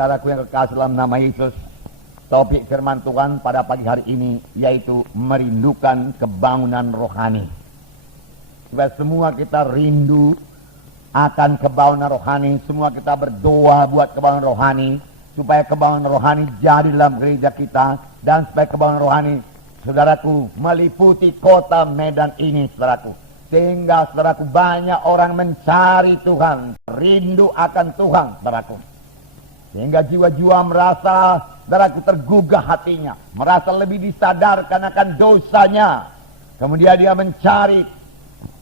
Saudaraku yang kekasih dalam nama Yesus, topik firman Tuhan pada pagi hari ini yaitu merindukan kebangunan rohani. Supaya semua kita rindu akan kebangunan rohani, semua kita berdoa buat kebangunan rohani, supaya kebangunan rohani jadi dalam gereja kita, dan supaya kebangunan rohani, saudaraku, meliputi kota Medan ini, saudaraku. Sehingga, saudaraku, banyak orang mencari Tuhan, rindu akan Tuhan, saudaraku. Sehingga jiwa-jiwa merasa, saudaraku, tergugah hatinya, merasa lebih disadarkan akan dosanya. Kemudian dia mencari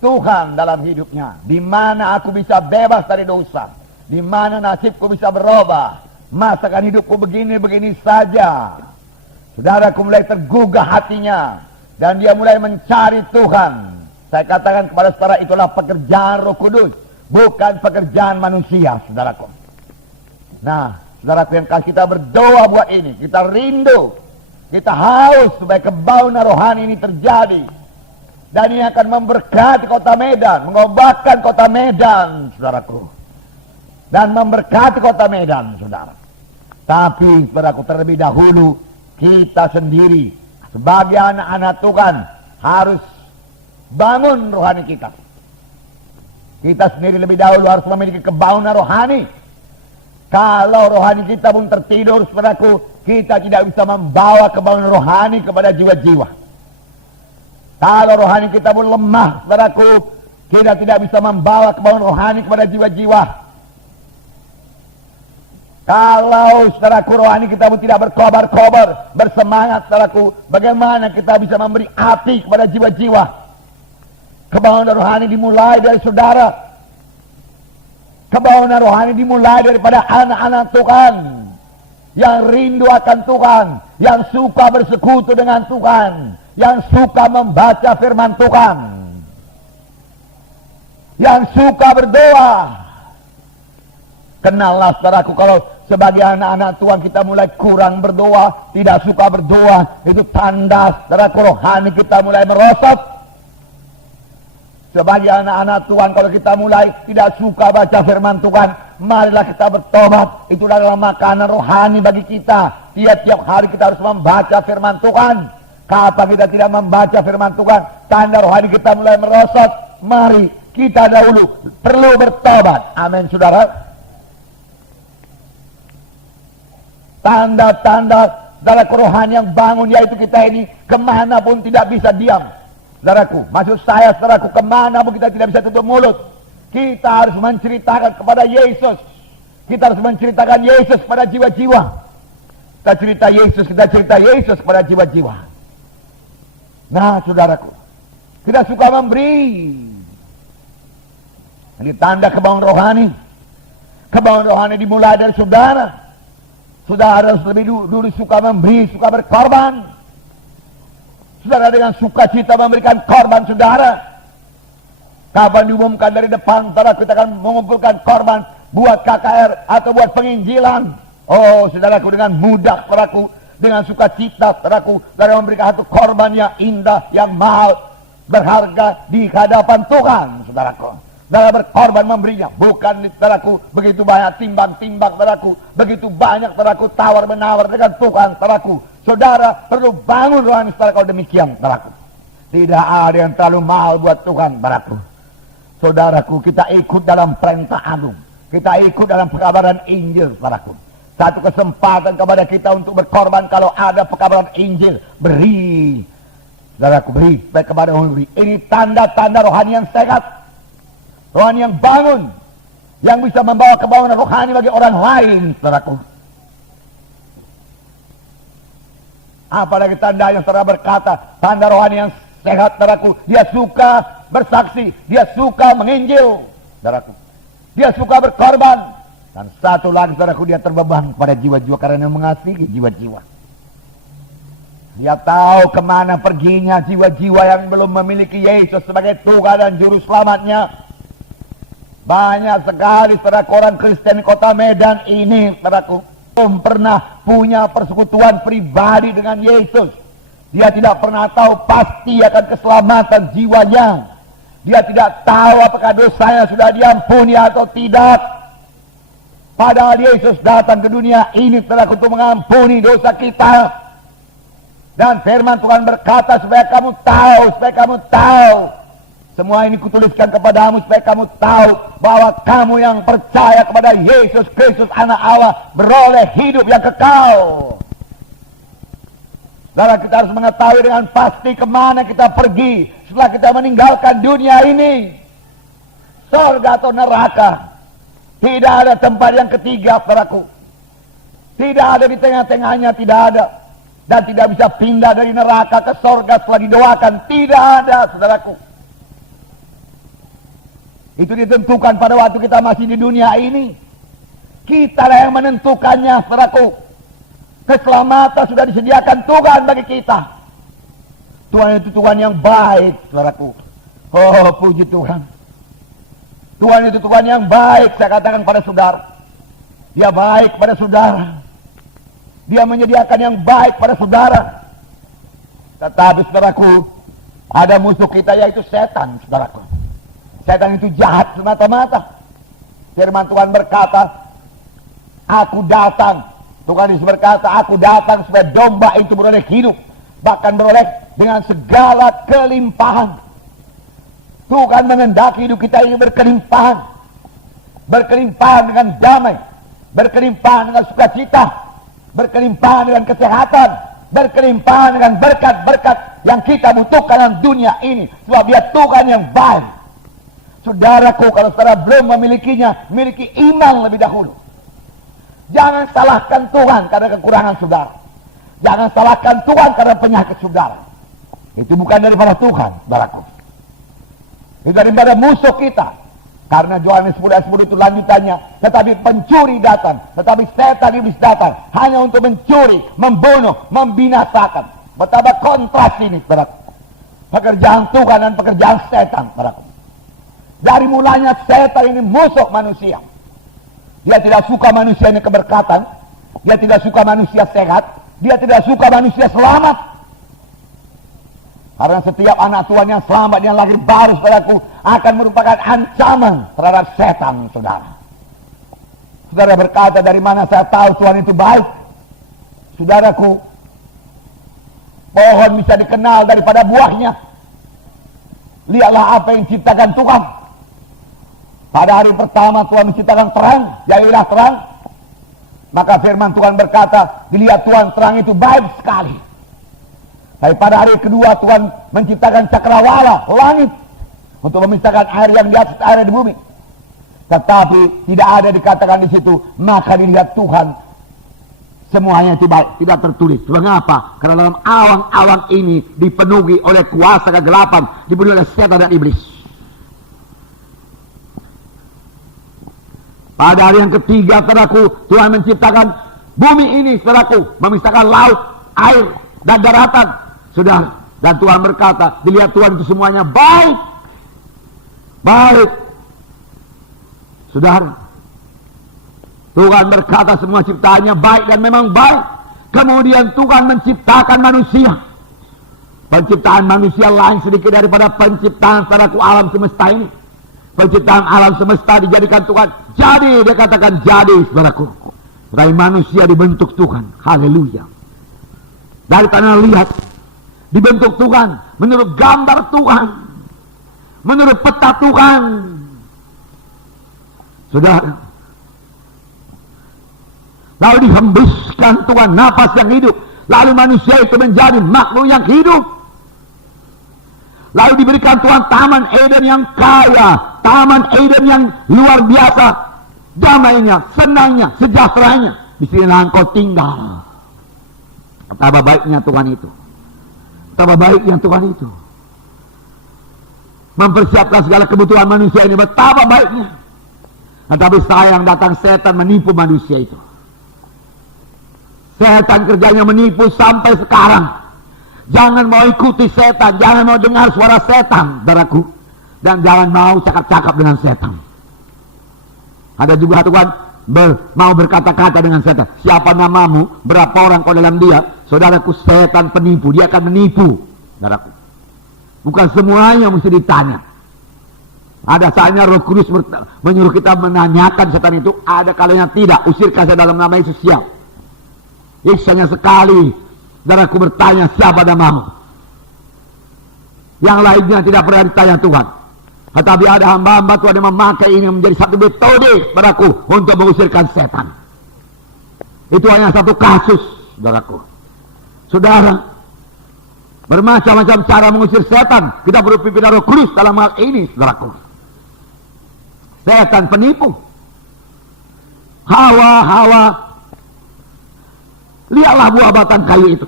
Tuhan dalam hidupnya. Di mana aku bisa bebas dari dosa? Di mana nasibku bisa berubah? Masakan hidupku begini-begini saja. Saudaraku mulai tergugah hatinya, dan dia mulai mencari Tuhan. Saya katakan kepada saudara, itulah pekerjaan Roh Kudus, bukan pekerjaan manusia, saudaraku. Nah, saudaraku yang kasih, kita berdoa buat ini. Kita rindu, kita haus supaya kebangunan rohani ini terjadi. Dan ini akan memberkati kota Medan, mengobatkan kota Medan, saudaraku. Dan memberkati kota Medan, saudara. Tapi, saudaraku, terlebih dahulu, kita sendiri, sebagai anak-anak Tuhan, harus bangun rohani kita. Kita sendiri lebih dahulu harus memiliki kebangunan rohani. Kalau rohani kita pun tertidur, saudaraku, kita tidak bisa membawa kebangunan rohani kepada jiwa-jiwa. Kalau rohani kita pun lemah, saudaraku, kita tidak bisa membawa kebangunan rohani kepada jiwa-jiwa. Kalau, saudaraku, rohani kita pun tidak berkobar-kobar, bersemangat, saudaraku, bagaimana kita bisa memberi api kepada jiwa-jiwa? Kebangunan rohani dimulai dari saudara. Kebangunan rohani dimulai daripada anak-anak Tuhan yang rindu akan Tuhan, yang suka bersekutu dengan Tuhan, yang suka membaca firman Tuhan, yang suka berdoa. Kenallah, saudaraku, kalau sebagai anak-anak Tuhan kita mulai kurang berdoa, tidak suka berdoa, itu tanda, saudaraku, rohani kita mulai merosot. Sebagai anak-anak Tuhan, kalau kita mulai tidak suka baca firman Tuhan, marilah kita bertobat. Itu adalah makanan rohani bagi kita. Tiap-tiap hari kita harus membaca firman Tuhan. Kapan kita tidak membaca firman Tuhan, tanda rohani kita mulai merosot. Mari kita dahulu perlu bertobat. Amin, saudara. Tanda-tanda dalam rohani yang bangun, yaitu kita ini kemanapun tidak bisa diam. Saudaraku, maksud saya, saudaraku, kemana pun kita tidak bisa tutup mulut. Kita harus menceritakan kepada Yesus. Kita harus menceritakan Yesus pada jiwa-jiwa. Kita cerita Yesus pada jiwa-jiwa. Nah, saudaraku, kita suka memberi. Ini tanda kebangunan rohani. Kebangunan rohani dimulai dari saudara. Saudara harus lebih dulu suka memberi, suka berkorban. Saudara dengan sukacita memberikan korban saudara. Kapan diumumkan dari depan, saudara, kita akan mengumpulkan korban buat KKR atau buat penginjilan. Oh, saudaraku, dengan mudah, saudaraku, dengan sukacita, saudaraku, saudara memberikan satu korban yang indah, yang mahal, berharga di hadapan Tuhan, saudaraku. Saudara berkorban memberinya, bukan, saudaraku, begitu banyak timbang-timbang, saudaraku, begitu banyak, saudaraku, tawar-menawar dengan Tuhan, saudaraku. Saudara perlu bangun rohani, saudara, kalau demikian, saudaraku. Tidak ada yang terlalu mahal buat Tuhan, saudaraku. Saudaraku, kita ikut dalam perintah agung. Kita ikut dalam pekabaran Injil, saudaraku. Satu kesempatan kepada kita untuk berkorban kalau ada pekabaran Injil. Beri, saudaraku, beri supaya kepada orang beri. Ini tanda-tanda rohani yang sehat, rohani yang bangun, yang bisa membawa kebangunan rohani bagi orang lain, saudaraku. Apalagi tanda yang saudara berkata, tanda rohani yang sehat, saudaraku. Dia suka bersaksi, dia suka menginjil, saudaraku. Dia suka berkorban. Dan satu lagi, saudaraku, dia terbeban kepada jiwa-jiwa karena mengasihi jiwa-jiwa. Dia tahu kemana perginya jiwa-jiwa yang belum memiliki Yesus sebagai Tuhan dan Juru Selamatnya. Banyak sekali, saudaraku, orang Kristen di kota Medan ini, saudaraku, belum pernah punya persekutuan pribadi dengan Yesus. Dia tidak pernah tahu pasti akan keselamatan jiwanya. Dia tidak tahu apakah dosanya sudah diampuni atau tidak. Padahal Yesus datang ke dunia ini telah untuk mengampuni dosa kita. Dan firman Tuhan berkata supaya kamu tahu. Semua ini kutuliskan kepadamu supaya kamu tahu bahwa kamu yang percaya kepada Yesus Kristus anak Allah beroleh hidup yang kekal. Saudara, kita harus mengetahui dengan pasti kemana kita pergi setelah kita meninggalkan dunia ini. Surga atau neraka. Tidak ada tempat yang ketiga, saudaraku. Tidak ada di tengah-tengahnya, tidak ada. Dan tidak bisa pindah dari neraka ke surga setelah didoakan. Tidak ada, saudaraku. Itu ditentukan pada waktu kita masih di dunia ini. Kita lah yang menentukannya, saudaraku. Keselamatan sudah disediakan Tuhan bagi kita. Tuhan itu Tuhan yang baik, saudaraku. Oh, puji Tuhan. Tuhan itu Tuhan yang baik, saya katakan pada saudara. Dia baik pada saudara. Dia menyediakan yang baik pada saudara. Tetapi saudaraku, ada musuh kita yaitu setan, saudaraku. Setan itu jahat semata-mata. Firman Tuhan berkata, aku datang. Tuhan Yesus berkata, aku datang supaya domba itu beroleh hidup. Bahkan beroleh dengan segala kelimpahan. Tuhan mengendaki hidup kita ini berkelimpahan. Berkelimpahan dengan damai. Berkelimpahan dengan sukacita. Berkelimpahan dengan kesehatan. Berkelimpahan dengan berkat-berkat yang kita butuhkan dalam dunia ini. Sebab dia Tuhan yang baik. Saudaraku, kalau saudara belum memilikinya, miliki iman lebih dahulu. Jangan salahkan Tuhan karena kekurangan saudara. Jangan salahkan Tuhan karena penyakit saudara. Itu bukan daripada Tuhan, saudaraku. Itu daripada musuh kita. Karena Yohanes 10 ayat 10 itu lanjutannya. Tetapi pencuri datang. Tetapi setan iblis datang. Hanya untuk mencuri, membunuh, membinasakan. Betapa kontras ini, saudaraku. Pekerjaan Tuhan dan pekerjaan setan, saudaraku. Dari mulanya setan ini musuh manusia. Dia tidak suka manusianya keberkatan. Dia tidak suka manusia sehat. Dia tidak suka manusia selamat. Karena setiap anak Tuhan yang selamat, yang lahir baru, saudaraku, akan merupakan ancaman terhadap setan, saudara. Saudara berkata, dari mana saya tahu Tuhan itu baik? Saudaraku, pohon bisa dikenal daripada buahnya. Lihatlah apa yang diciptakan Tuhan. Pada hari pertama Tuhan menciptakan terang, jadilah terang. Maka firman Tuhan berkata, dilihat Tuhan terang itu baik sekali. Tapi pada hari kedua Tuhan menciptakan cakrawala, langit, untuk memisahkan air yang di atas air di bumi. Tetapi tidak ada dikatakan di situ, maka dilihat Tuhan semuanya itu baik, tidak tertulis. Mengapa? Karena dalam awang-awang ini dipenuhi oleh kuasa kegelapan, dipenuhi oleh setan dan iblis. Pada hari yang ketiga, saudaraku, Tuhan menciptakan bumi ini, saudaraku, memisahkan laut, air, dan daratan. Sudah, dan Tuhan berkata, dilihat Tuhan itu semuanya baik. Baik. Saudara, Tuhan berkata semua ciptaannya baik dan memang baik. Kemudian Tuhan menciptakan manusia. Penciptaan manusia lain sedikit daripada penciptaan saudaraku alam semesta ini. Penciptaan alam semesta dijadikan Tuhan. Jadi, dia katakan jadi, saudaraku. Dari manusia dibentuk Tuhan. Haleluya. Dari tanah liat dibentuk Tuhan menurut gambar Tuhan, menurut peta Tuhan. Saudara, lalu dihembuskan Tuhan napas yang hidup, lalu manusia itu menjadi makhluk yang hidup. Lalu diberikan Tuhan taman Eden yang kaya, taman Eden yang luar biasa, damainya, senangnya, sejahteranya. Di sinilah engkau tinggal. Betapa baiknya Tuhan itu. Betapa baiknya Tuhan itu. Mempersiapkan segala kebutuhan manusia ini. Betapa baiknya. Tetapi sayang datang setan menipu manusia itu. Setan kerjanya menipu sampai sekarang. Jangan mau ikuti setan. Jangan mau dengar suara setan, saudaraku. Dan jangan mau cakap-cakap dengan setan. Ada juga Tuhan mau berkata-kata dengan setan. Siapa namamu? Berapa orang kau dalam dia? Saudaraku, setan penipu. Dia akan menipu, saudaraku. Bukan semuanya mesti ditanya. Ada saatnya Roh Kudus menyuruh kita menanyakan setan itu, ada kalanya tidak. Usirkan saya dalam nama Yesus, siap. Yesus hanya sekali, saudaraku, bertanya, siapa namamu? Yang lainnya tidak pernah ditanya Tuhan. Tetapi ada hamba-hamba Tuhan yang memakai ini menjadi satu metode saudaraku untuk mengusirkan setan. Itu hanya satu kasus, saudaraku. Saudara, bermacam-macam cara mengusir setan. Kita perlu pimpin Roh Kudus dalam hal ini, saudaraku. Setan penipu. Hawa. Lihatlah buah batang kayu itu.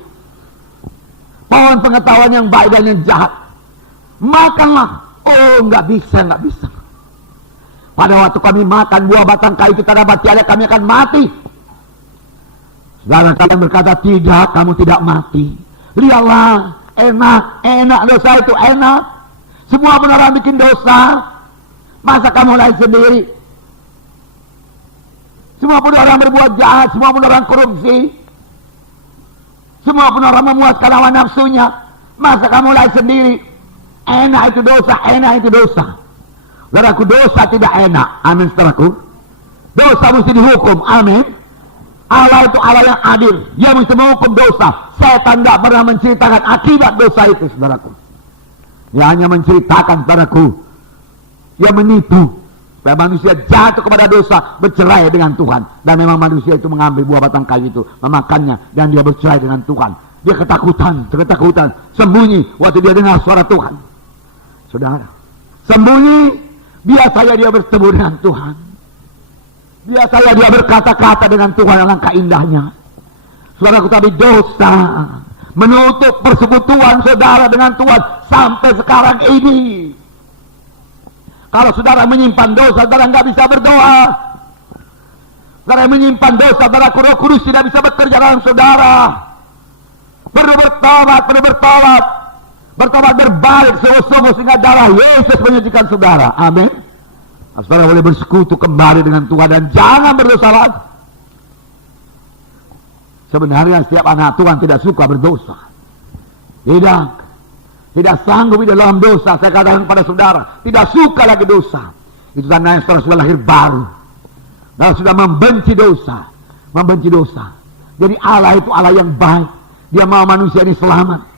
Pohon pengetahuan yang baik dan yang jahat. Makanlah. Oh, nggak bisa. Pada waktu kami makan buah batang kayu itu, tanda baca kami akan mati. Saudara kalian berkata, tidak, kamu tidak mati. Lihatlah, enak dosa itu enak. Semua pun orang bikin dosa. Masa kamu lain sendiri? Semua pun orang berbuat jahat, semua pun orang korupsi. Semua pun orang memuaskan hawa nafsunya. Masa kamu lain sendiri? Enak itu dosa. Saudaraku, dosa tidak enak. Amin, saudaraku. Dosa mesti dihukum. Amin. Allah itu Allah yang adil. Dia mesti menghukum dosa. Setan tidak pernah menceritakan akibat dosa itu, saudaraku. Dia hanya menceritakan, saudaraku, dia menipu supaya manusia jatuh kepada dosa, bercerai dengan Tuhan. Dan memang manusia itu mengambil buah batang kayu itu, memakannya, dan dia bercerai dengan Tuhan. Dia ketakutan, sembunyi waktu dia dengar suara Tuhan. Saudara, sembunyi, biasanya dia bertemu dengan Tuhan. Biasanya dia berkata-kata dengan Tuhan, alangkah indahnya. Saudaraku, tapi dosa menutup persekutuan saudara dengan Tuhan sampai sekarang ini. Kalau saudara menyimpan dosa, saudara nggak bisa berdoa. Saudara menyimpan dosa, saudara, Roh Kudus tidak bisa bekerja dalam saudara. Perlu bertobat, bertobat berbalik sungguh-sungguh sehingga darah Yesus menyucikan saudara. Amin. Saudara boleh bersekutu kembali dengan Tuhan dan jangan berdosa lagi. Sebenarnya setiap anak Tuhan tidak suka berdosa. Tidak sanggup di dalam dosa. Saya katakan pada saudara, tidak suka lagi dosa. Itu tandanya saudara sudah lahir baru. Saudara sudah membenci dosa. Jadi Allah itu Allah yang baik. Dia mau manusia ini selamat.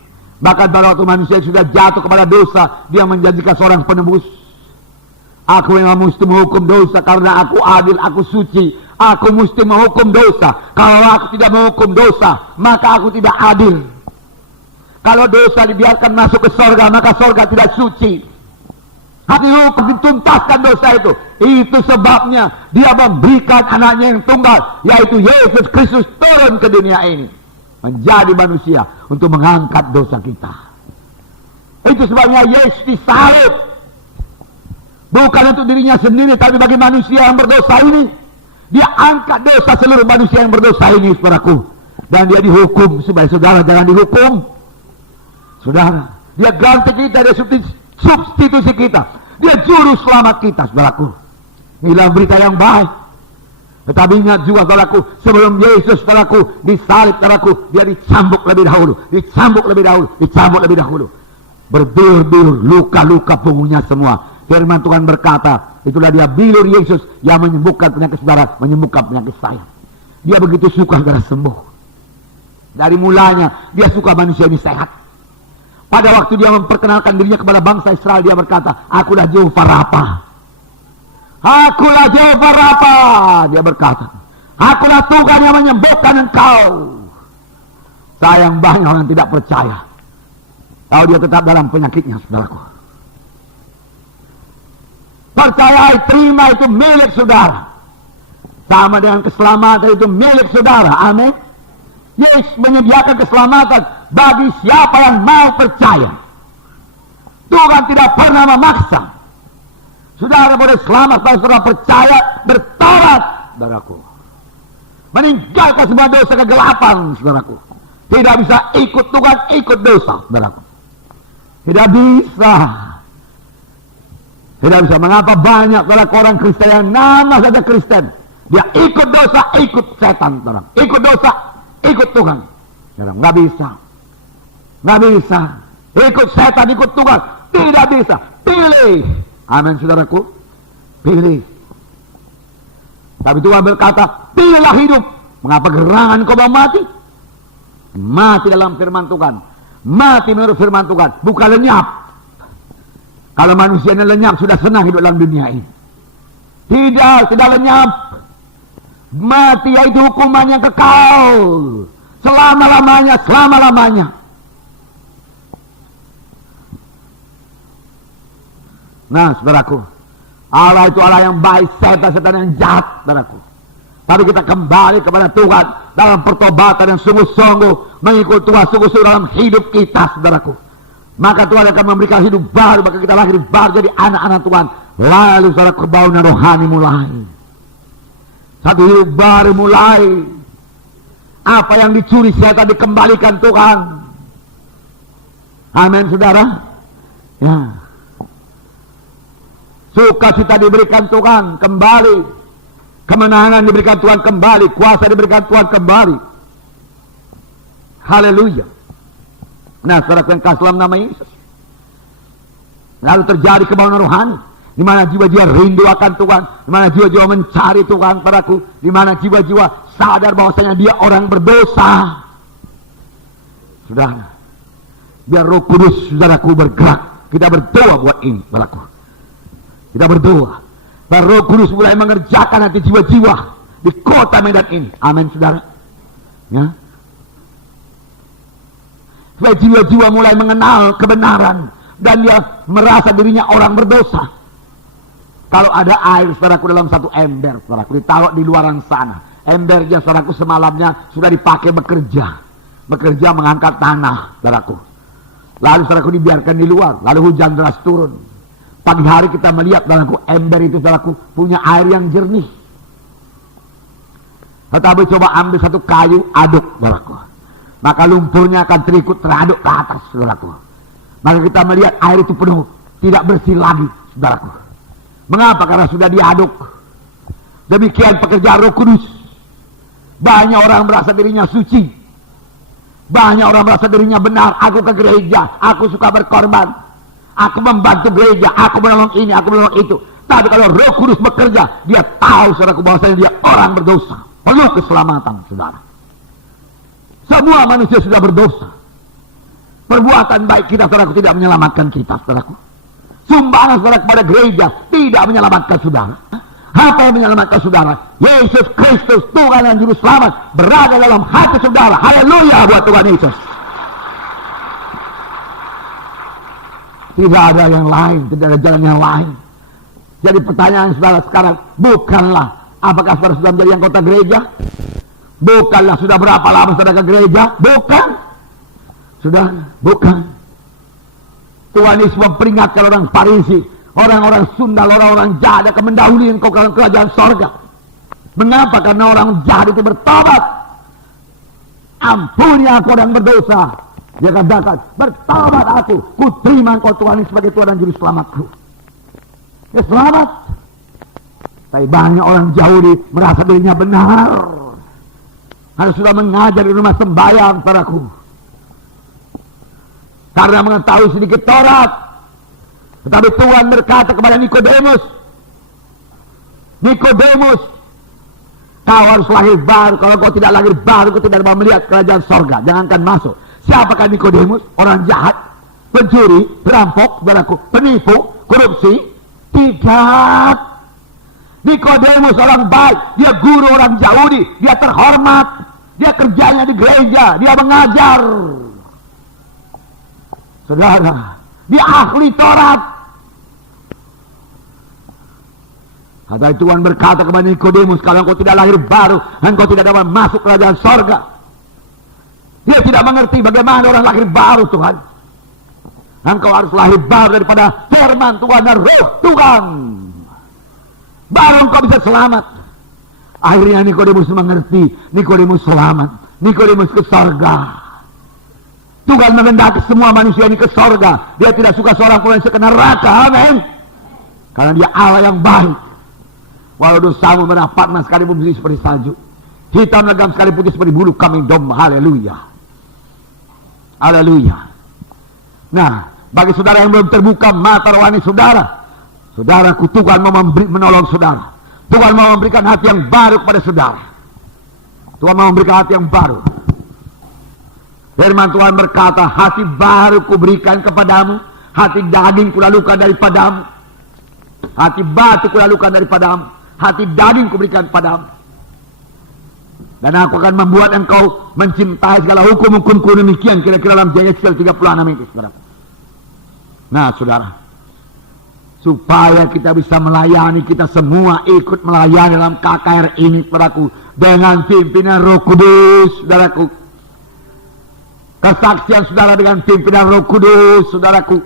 Bahkan pada waktu manusia sudah jatuh kepada dosa, dia menjanjikan seorang penebus. Aku memang mesti menghukum dosa karena aku adil, aku suci. Aku mesti menghukum dosa. Kalau aku tidak menghukum dosa, maka aku tidak adil. Kalau dosa dibiarkan masuk ke sorga, maka sorga tidak suci. Hati hukum dituntaskan dosa itu. Itu sebabnya dia memberikan anaknya yang tunggal, yaitu Yesus Kristus turun ke dunia ini. Menjadi manusia untuk mengangkat dosa kita. Itu sebabnya Yesus disalib. Bukan untuk dirinya sendiri, tapi bagi manusia yang berdosa ini. Dia angkat dosa seluruh manusia yang berdosa ini, saudaraku. Dan dia dihukum supaya saudara jangan dihukum. Saudara, dia ganti kita, dia substitusi kita. Dia juru selamat kita, saudaraku. Inilah berita yang baik. Tetapi ingat juga, saudaraku, sebelum Yesus, saudaraku, disalib, saudaraku, dia dicambuk lebih dahulu. Berbilur-bilur, luka-luka punggungnya semua. Firman Tuhan berkata, itulah dia bilur Yesus yang menyembuhkan penyakit saudara, menyembuhkan penyakit saya. Dia begitu suka saudara sembuh. Dari mulanya, dia suka manusia ini sehat. Pada waktu dia memperkenalkan dirinya kepada bangsa Israel, dia berkata, akulah Jehovah Rafa. Akulah Jehovah Rafa. Dia berkata, akulah Tuhan yang menyembuhkan engkau. Sayang banyak orang tidak percaya. Kalau dia tetap dalam penyakitnya, saudaraku. Percayai, terima, itu milik saudara. Sama dengan keselamatan itu milik saudara. Amin. Yesus menyediakan keselamatan bagi siapa yang mau percaya. Tuhan tidak pernah memaksa. Saudara boleh selamat kalau saudara percaya, bertobat, saudaraku. Meninggalkan semua dosa kegelapan, saudaraku. Tidak bisa ikut Tuhan, ikut dosa, saudaraku. Tidak bisa. Tidak bisa. Mengapa banyak orang Kristen yang nama saja Kristen, dia ikut dosa, ikut setan, saudara. Ikut dosa, ikut Tuhan. Nggak bisa. Nggak bisa. Ikut setan, ikut Tuhan. Tidak bisa. Pilih. Amin, saudaraku. Pilih. Tapi Tuhan berkata, pilihlah hidup. Mengapa gerangan kau mau mati? Mati dalam firman Tuhan. Mati menurut firman Tuhan. Bukan lenyap. Kalau manusia ini lenyap, sudah senang hidup dalam dunia ini. Tidak lenyap. Mati yaitu hukuman yang kekal. Selama-lamanya. Nah, saudaraku, Allah itu Allah yang baik, setan yang jahat, saudaraku. Tapi kita kembali kepada Tuhan dalam pertobatan yang sungguh-sungguh, mengikut Tuhan sungguh-sungguh dalam hidup kita, saudaraku. Maka Tuhan akan memberikan hidup baru, maka kita lahir baru jadi anak-anak Tuhan. Lalu saudara, kebaunan rohani mulai. Satu hidup baru mulai. Apa yang dicuri setan dikembalikan Tuhan. Amin, saudara. Ya. Sukacita diberikan Tuhan kembali. Kemenangan diberikan Tuhan kembali. Kuasa diberikan Tuhan kembali. Haleluya. Nah, saudara yang kasih dalam nama Yesus. Lalu terjadi kebaunan rohani. Di mana jiwa-jiwa rindu akan Tuhan. Di mana jiwa-jiwa mencari Tuhan, padaku. Di mana jiwa-jiwa sadar bahwasanya dia orang berdosa. Saudara, biar Roh Kudus, saudaraku, bergerak. Kita berdoa buat ini, saudaraku. Kita berdoa. Biar Roh Kudus mulai mengerjakan hati jiwa-jiwa di kota Medan ini. Amin, saudara. Ya. Supaya jiwa-jiwa mulai mengenal kebenaran. Dan dia merasa dirinya orang berdosa. Kalau ada air, saudaraku, dalam satu ember, saudaraku, ditaruh di luaran sana. Embernya, saudaraku, semalamnya sudah dipakai bekerja. Bekerja mengangkat tanah, saudaraku. Lalu, saudaraku, dibiarkan di luar. Lalu hujan deras turun. Pagi hari kita melihat, saudaraku, ember itu, saudaraku, punya air yang jernih. Tetapi coba ambil satu kayu, aduk, saudaraku. Maka lumpurnya akan teraduk ke atas, saudaraku. Maka kita melihat air itu penuh, tidak bersih lagi, saudaraku. Mengapa? Karena sudah diaduk. Demikian pekerjaan Roh Kudus. Banyak orang merasa dirinya suci. Banyak orang merasa dirinya benar. Aku ke gereja, aku suka berkorban, aku membantu gereja, aku menolong ini, aku menolong itu. Tapi kalau Roh Kudus bekerja, dia tahu, saudaraku, bahwasanya dia orang berdosa. Perlu keselamatan, saudara. Semua manusia sudah berdosa. Perbuatan baik kita, saudaraku, tidak menyelamatkan kita, saudaraku. Sumbangan saudara kepada gereja tidak menyelamatkan saudara. Apa yang menyelamatkan saudara? Yesus Kristus, Tuhan dan Juru Selamat, berada dalam hati saudara. Haleluya buat Tuhan Yesus. Tidak ada yang lain, tidak ada jalan yang lain. Jadi pertanyaan saudara sekarang, bukanlah apakah saudara sudah menjadi anggota gereja? Bukanlah sudah berapa lama saudara ke gereja? Bukan. Sudah, bukan. Tuhan Yesus memperingatkan orang Farisi, orang-orang sundal, orang-orang jahat akan mendahului engkau ke kerajaan sorga. Mengapa? Karena orang jahat itu bertobat. Ampuni aku orang berdosa. Dia katakan, bertobat aku, ku terima engkau Tuhan sebagai Tuhan dan Juru Selamatku. Ya selamat. Tapi banyak orang Yahudi merasa dirinya benar. Harus sudah mengajar di rumah sembahyang, saudaraku. Karena mengetahui sedikit Taurat. Tetapi Tuhan berkata kepada Nikodemus, Nikodemus, kau harus lahir baru. Kalau kau tidak lahir baru, kau tidak dapat melihat kerajaan sorga. Jangankan masuk. Siapakah Nikodemus? Orang jahat, pencuri, perampok, saudaraku, penipu, korupsi? Tidak. Nikodemus orang baik. Dia guru orang Yahudi. Dia terhormat. Dia kerjanya di gereja. Dia mengajar. Saudara, dia ahli Taurat. Kata Tuhan berkata kepada Nikodemus, kalau engkau tidak lahir baru, engkau tidak dapat masuk kerajaan sorga. Dia tidak mengerti bagaimana orang lahir baru, Tuhan. Engkau harus lahir baru daripada firman Tuhan dan Roh Tuhan. Baru engkau bisa selamat. Akhirnya Nikodemus mengerti. Nikodemus selamat. Nikodemus ke sorga. Tuhan menghendaki semua manusia ini ke sorga. Dia tidak suka seorang pun yang ke neraka. Amin. Karena dia Allah yang baik. Walau dosamu merapatkan sekalipun putih seperti salju, hitam legam sekali putih seperti bulu kambing domba. Haleluya. Haleluya. Nah, bagi saudara yang belum terbuka mata rohani saudara, Saudaraku, Tuhan mau menolong saudara. Tuhan mau memberikan hati yang baru kepada saudara. Tuhan mau memberikan hati yang baru. Firman Tuhan berkata, hati baru kuberikan kepadamu, hati daging kulalukan daripadamu. Hati batu kulalukan daripadamu, hati daging kuberikan kepadamu. Dan aku akan membuat engkau mencintai segala hukum-hukumku demikian, kira-kira dalam Yesaya 36 itu, saudara. Nah, saudara, supaya kita bisa melayani, kita semua ikut melayani dalam KKR ini, saudaraku, dengan pimpinan Roh Kudus, saudaraku. Kesaksian saudara dengan pimpinan Roh Kudus, saudaraku,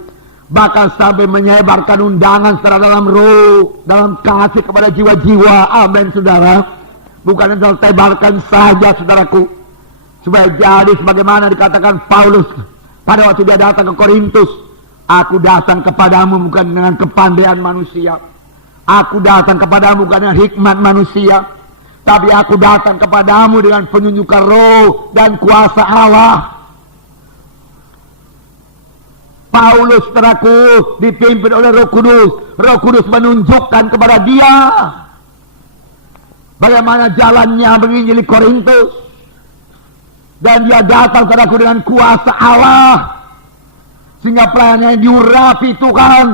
bahkan sampai menyebarkan undangan secara dalam roh, dalam kasih kepada jiwa-jiwa. Amin, saudara. Bukan hanya tebarkan saja, saudaraku, supaya jadi sebagaimana dikatakan Paulus pada waktu dia datang ke Korintus. Aku datang kepadamu bukan dengan kepandaian manusia, aku datang kepadamu bukan dengan hikmat manusia, tapi aku datang kepadamu dengan penunjukan roh dan kuasa Allah. Paulus, saudaraku, dipimpin oleh Roh Kudus. Roh Kudus menunjukkan kepada dia bagaimana jalannya menginjili Korintus. Dan dia datang, saudaraku, dengan kuasa Allah, sehingga pelayanannya diurapi Tuhan,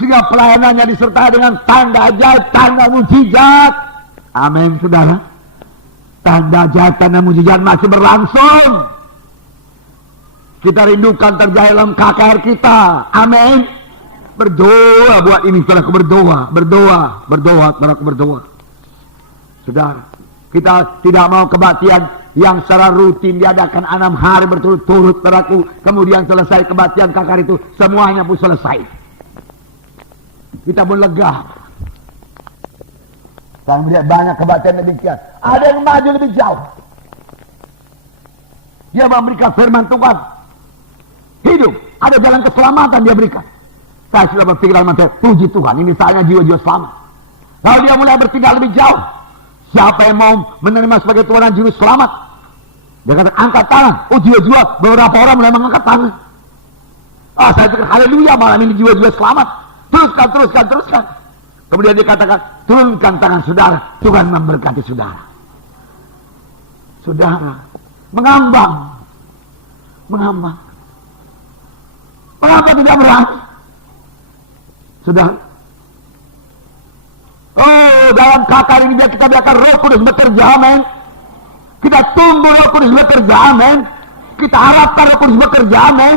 sehingga pelayanannya disertai dengan tanda ajaib, tanda mujizat. Amin, saudara. Tanda ajaib, tanda mujizat masih berlangsung. Kita rindukan terjadi dalam KKR kita. Amin. Berdoa buat ini, saudaraku, berdoa, saudaraku, berdoa. Saudara, kita tidak mau kebaktian yang secara rutin diadakan 6 hari berturut-turut, saudaraku. Kemudian selesai kebaktian KKR itu, semuanya pun selesai. Kita pun lega. Saya melihat banyak kebaktian demikian. Ada yang maju lebih jauh. Dia memberikan firman Tuhan. Hidup, ada jalan keselamatan dia berikan. Saya sudah berpikir dalam hati, puji Tuhan, ini saatnya jiwa-jiwa selamat. Lalu dia mulai bertindak lebih jauh. Siapa yang mau menerima sebagai Tuhan dan Juru Selamat? Dia kata, angkat tangan. Oh, jiwa-jiwa, beberapa orang mulai mengangkat tangan. Saya pikir, haleluya, malam ini jiwa-jiwa selamat. Teruskan. Kemudian dia katakan, turunkan tangan saudara, Tuhan memberkati saudara. Saudara, mengambang. Mengapa tidak berani? Saudara, dalam KKR ini kita biarkan Roh Kudus bekerja, amin. Kita tunggu Roh Kudus bekerja, amin. Kita harapkan Roh Kudus bekerja, amin.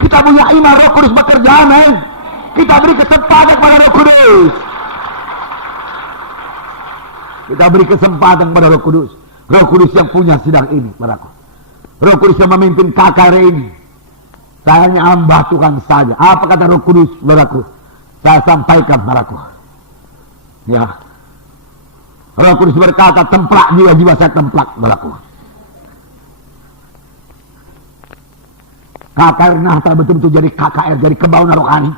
Kita punya iman Roh Kudus bekerja, amin. Kita beri kesempatan kepada Roh Kudus. Kita beri kesempatan kepada Roh Kudus. Roh Kudus yang punya sidang ini, padaku. Roh Kudus yang memimpin KKR ini. Saya hanya hamba Tuhan saja. Apa kata Roh Kudus, saudaraku? Saya sampaikan, saudaraku. Ya. Roh Kudus berkata, templak jiwa-jiwa saya templak, saudaraku. KKR Natal betul-betul jadi KKR, jadi kebangunan rohani.